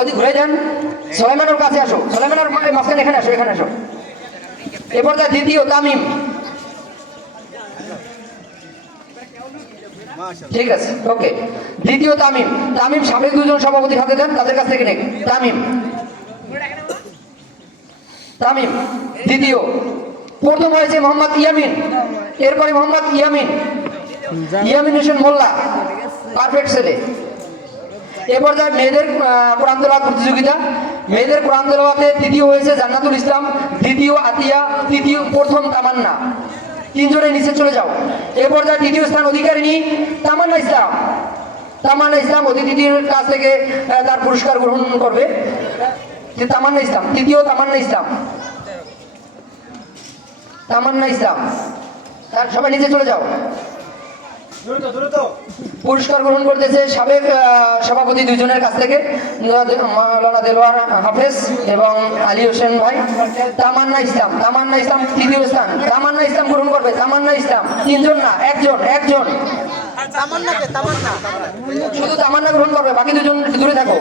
ওদিক ঘুরে যান। সোলাইমানের কাছে আসো। সোলাইমানের মাঝখানে এখানে আসো এখানে আসো। এরপর তার দ্বিতীয় তামিম। ঠিক আছে, ওকে। দ্বিতীয় তামিম। তামিম সাবেক দুজন সভাপতির হাতে দেন, তাদের কাছ থেকে নেই তামিম। তামিম, দ্বিতীয়। প্রথম হয়েছে মোহাম্মদ ইয়ামিন। এরপরে মোহাম্মদ ইয়ামিন। ইয়ামিন হোসেন মোল্লা পারফেক্ট ছেলে। এরপর যায় মেয়েদের কোরআন তেলাওয়াত প্রতিযোগিতা। মেয়েদের কোরআন তেলাওয়াতে তৃতীয় হয়েছে জান্নাতুল ইসলাম, দ্বিতীয় আতিয়া, তৃতীয়, প্রথম তামান্না। তিনজনের নিচে চলে যাও। এরপর যায় তৃতীয় স্থান অধিকারিণী, তামান্না ইসলাম। তামান্না ইসলাম অতিথির কাছ থেকে তার পুরস্কার গ্রহণ করবে। যে তামান্না ইসলাম, তৃতীয় তামান্না ইসলাম। তামান্না ইসলাম। তার সবাই নিচে চলে যাও। পুরস্কার গ্রহণ করতেছে সাবেক সভাপতি দুজনের কাছ থেকে মাওলানা দেলোয়ার হাফেজ এবং আলী হোসেন ভাই। তামান্না ইসলাম তামান্না ইসলাম তৃতীয় স্থান। তামান্না ইসলাম গ্রহণ করবে তামান্না ইসলাম। তিনজন না একজন একজন। শুধু তামান্না গ্রহণ করবে বাকি দুজন দূরে থাকো।